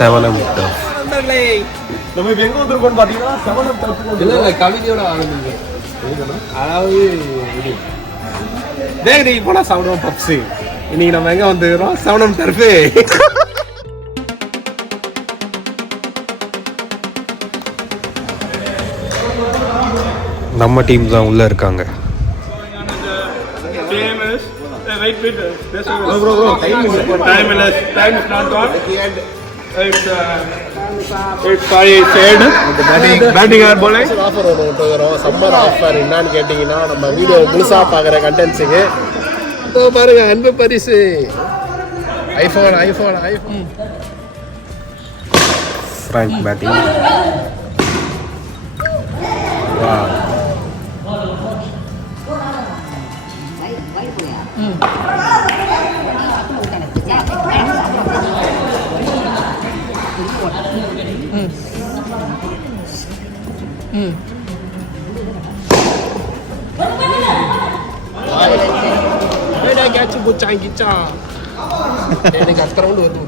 7M Turf. நம்ம இப்போ எங்கே வந்திருக்கோம்னு பார்த்தீங்கன்னா 7M Turf. இல்லை கவிதையோட ஆரம்பிங்க. அதாவது இது தேகடி போனால் 7M பப்ஸு. இன்னைக்கு நம்ம எங்கே வந்துக்கிறோம்? 7M Turf. நம்ம டீம் தான் உள்ள இருக்காங்க. சம்மர் ஆஃபர் என்னன்னு கேட்டீங்கன்னா நம்ம வீடியோ முழுசா பார்க்குற கண்டென்ட்ஸுக்கு பாருங்க அன்பு பரிசு ஐஃபோன். Frank batting. Wow. எனக்கு அக்கறை வந்து வந்து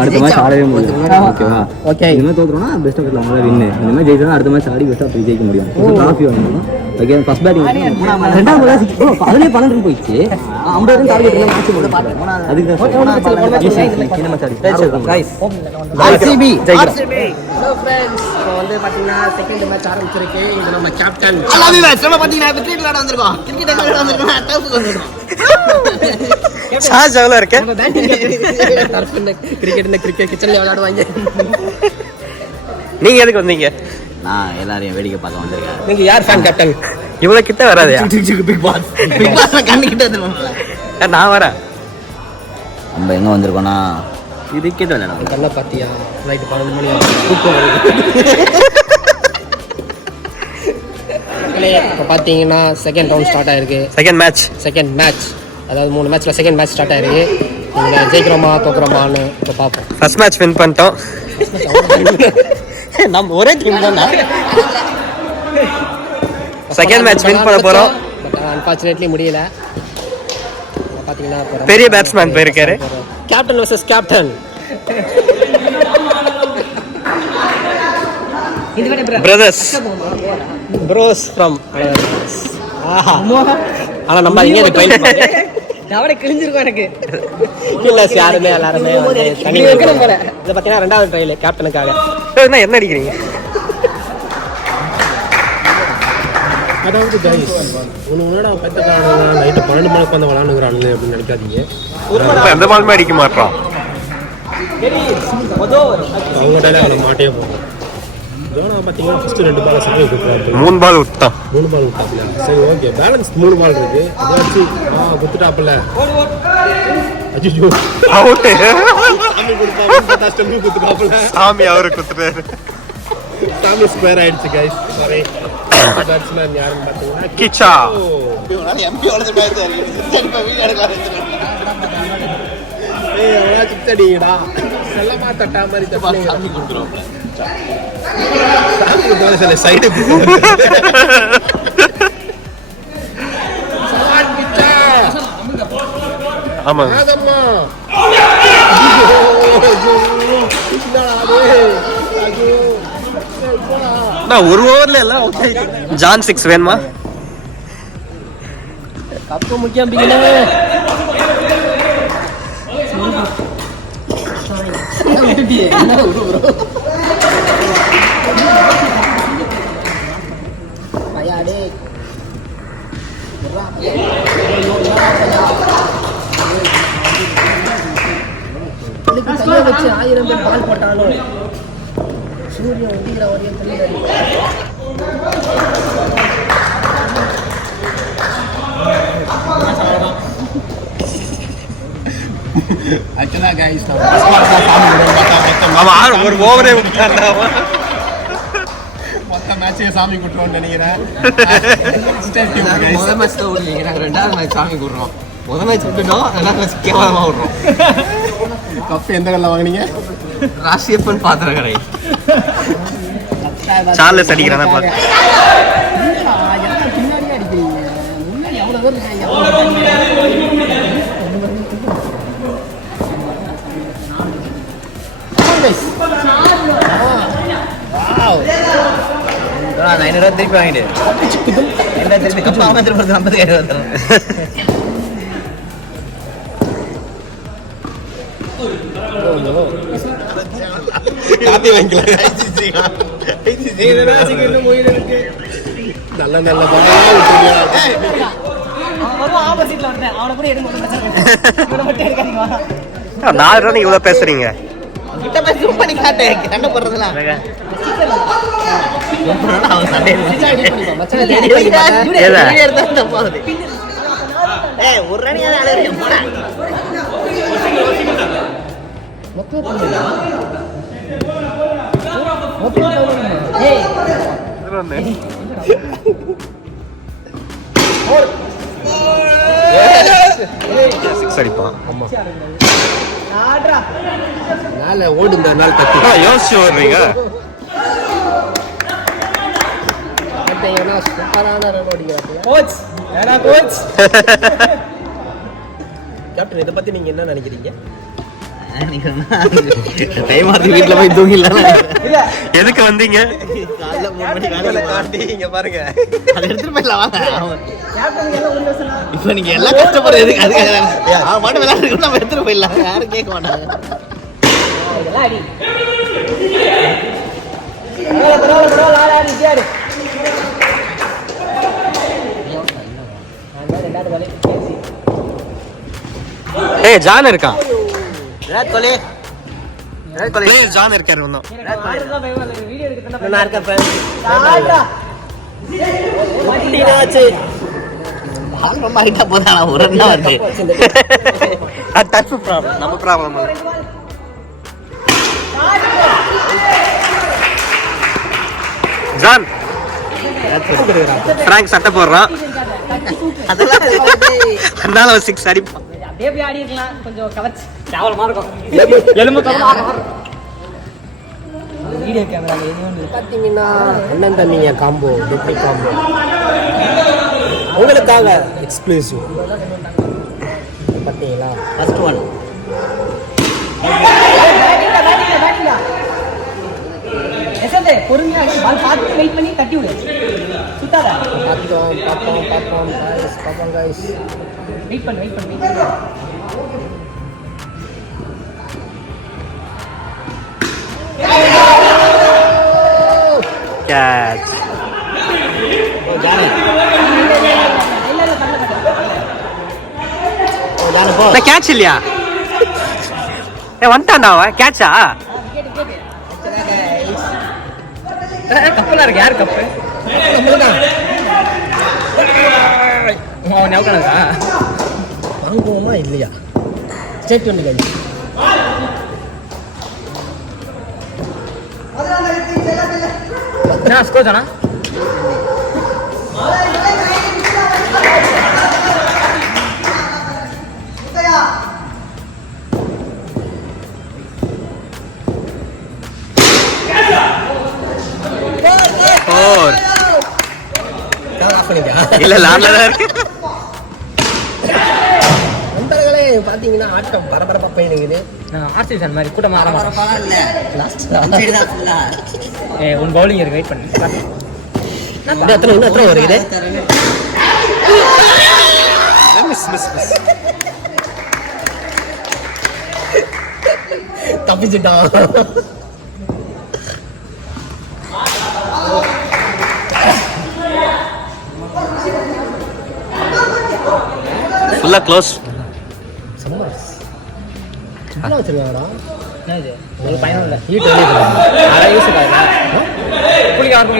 அடுத்த மேட்ச் ஆடவே முடியும். ஓகேவா? ஓகே. இந்த மாதிரி தோத்துறோம்னா பெஸ்ட் ஆஃப் அவங்கள வின்னு. இந்த மாதிரி ஜெயிச்சா அடுத்த மேட்ச் ஆடி பெஸ்ட் ஆஃப் ஜெயிக்க முடியும். டிராஃபி வாங்கணும். ஓகே ஃபர்ஸ்ட் பேட்டிங் ரெண்டாவது பால் அதுலயே 12 ரன் போயிடுச்சு. 50 ரன் டார்கெட் இருந்தா மேட்ச் போட பாத்தேன். அதுக்கு சின்ன மேட்ச் ஆடி. गाइस RCB ஹலோ फ्रेंड्स வந்து பாத்தீங்கன்னா செகண்ட் மேட்ச் ஆரம்பிச்சிருக்கு. இது நம்ம கேப்டன் அல்லாதி மேட்ச் நம்ம பாத்தீங்கன்னா கிரிக்கெட் விளையாட வந்திருக்கோம். டர்ஃப்க்கு வந்திருக்கோம். சார்ஜ் எவ்வளவு இருக்கு? கிரிக்கெட் கிச்சன்ல விளையாடுவாங்க. நீங்க எதுக்கு வந்தீங்க? நான் எல்லாரையும் வேடிக்கை பார்க்க வந்திருக்கேன். நீங்க யார் ஃபேன் கேப்டன்? இவ்வளவு கிட்ட வராதே. பிக் பாஸ் கண்ணு கிட்ட வந்துருவாங்க. நான் வரேன். நம்ம எங்க வந்திருக்கோம்னா கிரிக்கெட் விளையாடுவோம். கண்ண பாத்தியா நைட் 12 மணி தூக்கம் வருது. இப்போ பார்த்தீங்கன்னா செகண்ட் ரவுண்ட் ஸ்டார்ட் ஆயிருக்கு. செகண்ட் மேட்ச் அதாவது 3 மேட்ச்ல செகண்ட் மேட்ச் ஸ்டார்ட் ஆயிருக்கு. நீங்கள் ஜெயிக்கிறோமா தோக்குறோமான்னு இப்போ பார்ப்போம். ஃபர்ஸ்ட் மேட்ச் வின் பண்ணிட்டோம். நம்ம ஒரே டீம் தானே. செகண்ட் மேட்ச் வின் பண்ண போறோம். பட் அன்ஃபார்ச்சுனேட்லி முடியல. பார்த்தீங்கன்னா பெரிய பேட்ஸ்மேன் போயிருக்காரு. Captain versus captain. Bros from ஆனா நம்ம இங்கே ட்ரைன் அவரை கிழிஞ்சிருக்கும் எனக்கு. இல்ல யாருமே எல்லாருமே தனி வைக்கணும் போல. இதை பார்த்தீங்கன்னா 2வது ட்ரையல் கேப்டனுக்காக. என்ன அடிக்கிறீங்க? அதாவது கைஸ் உன்னோட பத்தக்காரங்க நைட்டு 12 மணிக்கு வந்து விளாண்டுங்கிறானுங்க அப்படின்னு நினைக்காதீங்க. எந்த பாலுமே அடிக்க மாட்டான். அவங்க டைலாக மாட்டே போகும். ஜோனா பார்த்தீங்கன்னா ஃபஸ்ட்டு 2 பால் சர்வே கொடுத்துருவாரு. 3 பால் விட்டான். 3 பால் விட்டாப்புல. சரி ஓகே பேலன்ஸ் 3 பால் இருக்கு. அதை வச்சு குத்துட்டாப்புல. அஜிஜோ அவுட். சாமி கொடுப்பாங்க குத்துட்டாப்புல. சாமி அவரு குத்துறாரு. சாமி ஸ்கொயர் ஆயிடுச்சு கைஸ். சாரி பேட்ஸ்மேன் யாருன்னு பார்த்தீங்கன்னா கிச்சா. எவ்வளோ சித்தடிடா செல்லமா தட்டா மாதிரி சாமி கொடுத்துருவோம். சாமி கொடுத்தாலும் சில சைடு ஆமா நான் ஒரு ஓவர்ல எல்லாம் ஜான் 6 வேணுமா? கப்பு முக்கியம் பிகினே. வச்சு 1000 பேர் பால் போட்டாலும் சூரியன் உதிக்கிற வரையும் தெரியாது. ஆக்சுவலாக கைஸ் ஒரு ஓவரே விட்டாங்க. மொத்த மேட்சே சாமி குட்டுறோம்னு நினைக்கிறேன். முதல் மேட்ச் தான் விடலீங்க. நாங்கள் 2வது மேட்ச் சாமி கூடுறோம். முதல் மேட்ச் விட்டுட்டோம். 2வது மேட்ச் கேவலமாக விடுறோம். கப் எந்த கல்ல வாங்கினீங்க? ராசியப்பன் பாத்திர கடை. சார்லஸ் அடிக்கிறானா பாரு. பின்னாடியே அடிக்கிறீங்க. முன்னாடி எவ்வளோ பேர் இருக்காங்க. திருப்பி வாங்கிடு. என்ன திருப்பி கப்பா அவன் திருப்பி 50,000 வந்துடும். காப்பி வாங்கிக்கலாம். நல்ல நல்ல பாலா விட்டுருங்க. நாலு ரன் இவ்வளவு பேசுறீங்க. ஒரு ரணியாவது அடிப்பான். மேல ஓடுந்த நாள் தட்டி யோசிச்சு ஓடுறீங்க. கேப்டன் இதை பத்தி நீங்க என்ன நினைக்கிறீங்க? வீட்டுல போய் தூங்கிடலாம். எதுக்கு வந்தீங்க? இங்க பாருங்க அதை எடுத்துட்டு போயிடலாம். இப்ப நீங்க எல்லாம் கஷ்டப்படுறது எதுக்கு? அதுக்காக மட்டும் விளையாடுறதுக்கு நம்ம எடுத்துட்டு போயிடலாம். யாரும் கேட்க மாட்டாங்க. ஏய் ஜான் இருக்கான். ஜான் இருக்காரு. ரொம்ப ஹைட்டா போதா ஒரு என்ன வருது? நம்ம ப்ராப்ளம். ஜான் பிராங்க் சட்டை போடுறான். அதனால 6 அடிப்பான். அப்படியே ஆடி இருக்கலாம். கொஞ்சம் கவர்ச்சி கேவலமா இருக்கும். வீடியோ கேமரா பாத்தீங்கன்னா அண்ணன் தம்பிங்க காம்போ டெப்டி காம்போ உங்களுக்காக எக்ஸ்க்ளூசிவ். பார்த்தீங்களா ஃபர்ஸ்ட் ஒன் பொறுமையா பால் பார்த்து வெயிட் பண்ணி தட்டி விடு. சுத்தாத. பார்ப்போம் guys. வெயிட் பண்ணு. கேட்ச். கேட்ச் இல்லையா? வந்துட்டான்டா அவன். கேட்சா? கப்பலா இருக்கு. யார் கப்பு? வாங்குவோமா இல்லையா? ஸ்டேட் ஒன்று கைஸ். ஸ்கோர் தானா? இல்ல லான்லதான் இருக்கு. நண்பர்களே பாத்தீங்கன்னா ஆட்டம் பரபரப்பா போயிருக்குது. ஆர்சிபி ஃபேன் மாதிரி கூட்டமா ஆட மாட்டோம். உன் பவுலிங் இருக்கு. வெயிட் பண்ணு. இன்னும் வருது. தப்பிச்சுட்டான். ஃபுல்லா க்ளோஸ். வச்சிருக்காங்கடா. உங்களுக்கு பயணம் இல்லை. ஹீட் வெளியே போகும். அதான் யூஸ் ஆகல. குளிக்க வரணும்.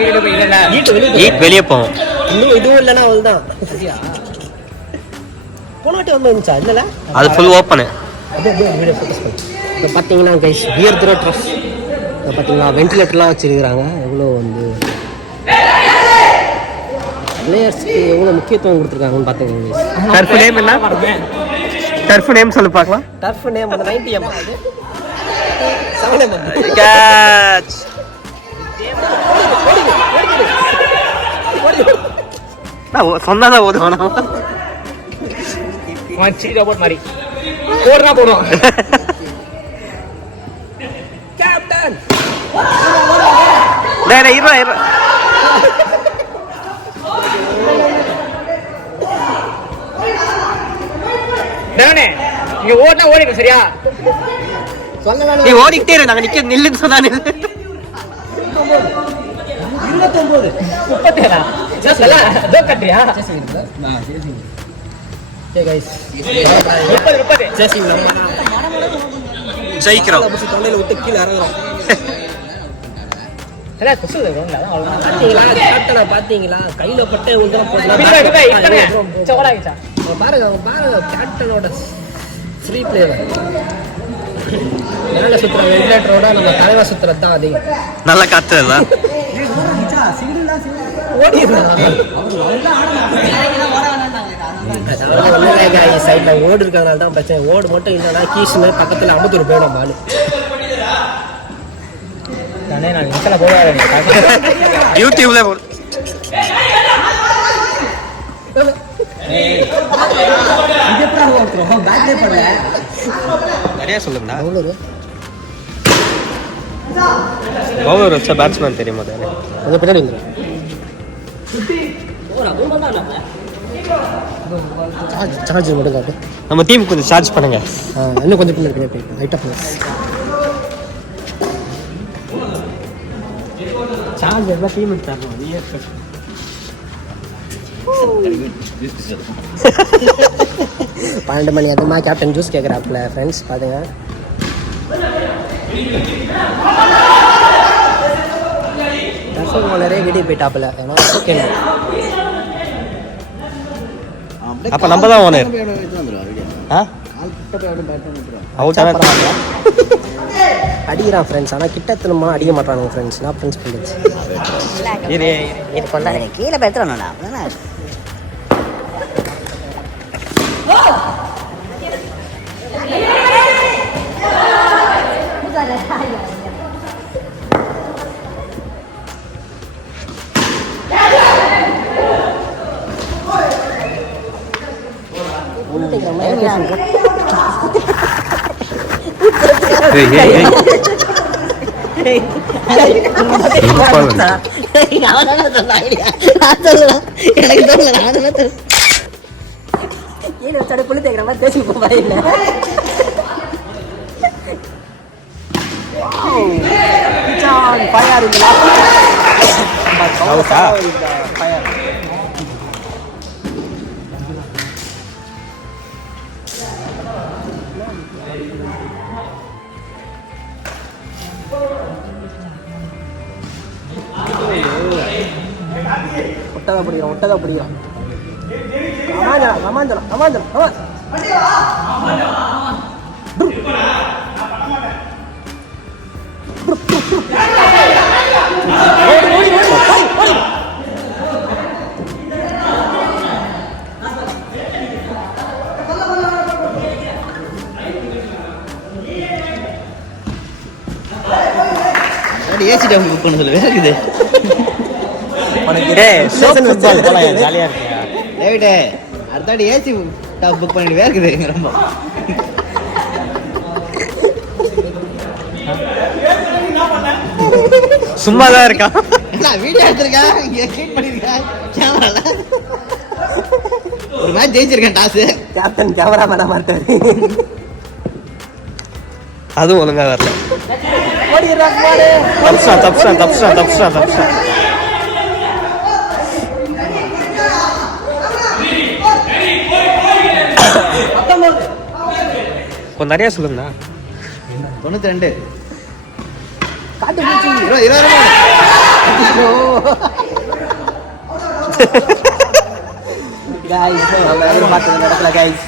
ஹீட் வெளியே போகும். இன்னும் இதுவும் இல்லைன்னா அவள்தான். போன வாட்டி வந்துச்சா இல்லைல்ல? அது ஃபுல் ஓப்பனு. அப்படியே வீடியோ ஃபோக்கஸ் பண்ணி இப்போ பார்த்தீங்கன்னா கைஸ் பியர் த்ரோ ட்ரஃப் பார்த்தீங்கன்னா வென்டிலேட்டர்லாம் வச்சுருக்கிறாங்க. எவ்வளோ வந்து பிளேயர்ஸ்க்கு எவ்வளோ முக்கியத்துவம் கொடுத்துருக்காங்கன்னு பார்த்தீங்கன்னா டர்ஃப் நேம் என்ன? டர்ஃப் நேம் சொல்லு பார்க்கலாம். டர்ஃப் நேம் வந்து 90M. கேட்ச். சொன்னாதான் ஓடுவானா? மாதிரி போடுறா போடுவோம். கேப்டன் டேவனே இங்க ஓடினா ஓடிடும் சரியா? நீ ஓடிக்கிட்டே இரு, நாங்க நிக்க நில்லுன்னு சொன்னா நில்லு. 29 37 ஜஸ்ல தோ கட்டியா? ஓகே गाइस 30 சேசிங் நம்ம ஜெயிக்கிறோம். தொண்டையில விட்டு கீழ இறங்குறோம். இல்ல குசுது ரோங்கல அதான் அவ்வளவுதான். பாத்தீங்களா கேப்டனா பாத்தீங்களா கையில பட்டே உள்ள போடலாம். இப்பனே சோலாகிச்சா பாருங்க கேப்டனோட ஃப்ரீ பிளேயர் மேல சுத்துற வெண்டிலேட்டரோட நம்ம தலைவா சுத்துறது தான் அதிகம். நல்ல காத்து தான். சைட்ல ஓடு இருக்கிறதுனால தான் பிரச்சனை. ஓடு மட்டும் இல்லைன்னா கீஸ்னு பக்கத்துல 50 போயிடும் பாலு. நானே நான் இன்ஸ்டால போறானே யூடியூப்ல போடு. நிறைய சொல்லுங்கடா. பவுலர் வச்ச பேட்ஸ்மேன் தெரியுமா? அது பின்னாடி வந்துடும். சார்ஜ் மட்டும் காட்டு. நம்ம டீம் கொஞ்சம் சார்ஜ் பண்ணுங்க. இன்னும் கொஞ்சம் பின்னாடி லைட்டாக போகும். சார்ஜ் எல்லாம் டீம் தரணும். 12 மணி அதுமா கேப்டன் ஜூஸ் கேட்குறாப்புல ஃப்ரெண்ட்ஸ் பாருங்க. தர்ஷன் வீடியோ போயிட்டாப்புல. ஏன்னா ஓகே அப்ப நம்ம தான் ஓனர். அடிக்கிறான் ஃப்ரெண்ட்ஸ். ஆனால் கிட்ட திரும்ப அடிக்க மாட்டானுங்க ஃப்ரெண்ட்ஸ். நான் ஃப்ரெண்ட்ஸ் பண்ணிடுச்சு கீழே பெற்றுறோம்டா. ஒட்டதா பிடிக்கிறான். ஏசி டைம் புக் பண்ண சொல்லு. வேற இது ஜாலியா இருக்கியா? டேவிடே அடுத்தாடி ஏசி டாப் புக் பண்ணிட்டு வேற இருக்குது ரொம்ப. சும்மாதான் இருக்கா? வீடியோ எடுத்திருக்கா, எடிட் பண்ணிருக்கா, கேமரால ஒரு மேட்ச் ஜெயிச்சிருக்கேன். டாஸ் கேப்டன் கேமரா மேனா மாட்டாரு. அதுவும் ஒழுங்கா வரல. தப்சா கொஞ்சம் நிறைய சொல்லுங்கண்ணா. 92 காட்டு பூச்சி 20 गाइस நம்ம எதிர்பார்த்தது நடக்கல गाइस.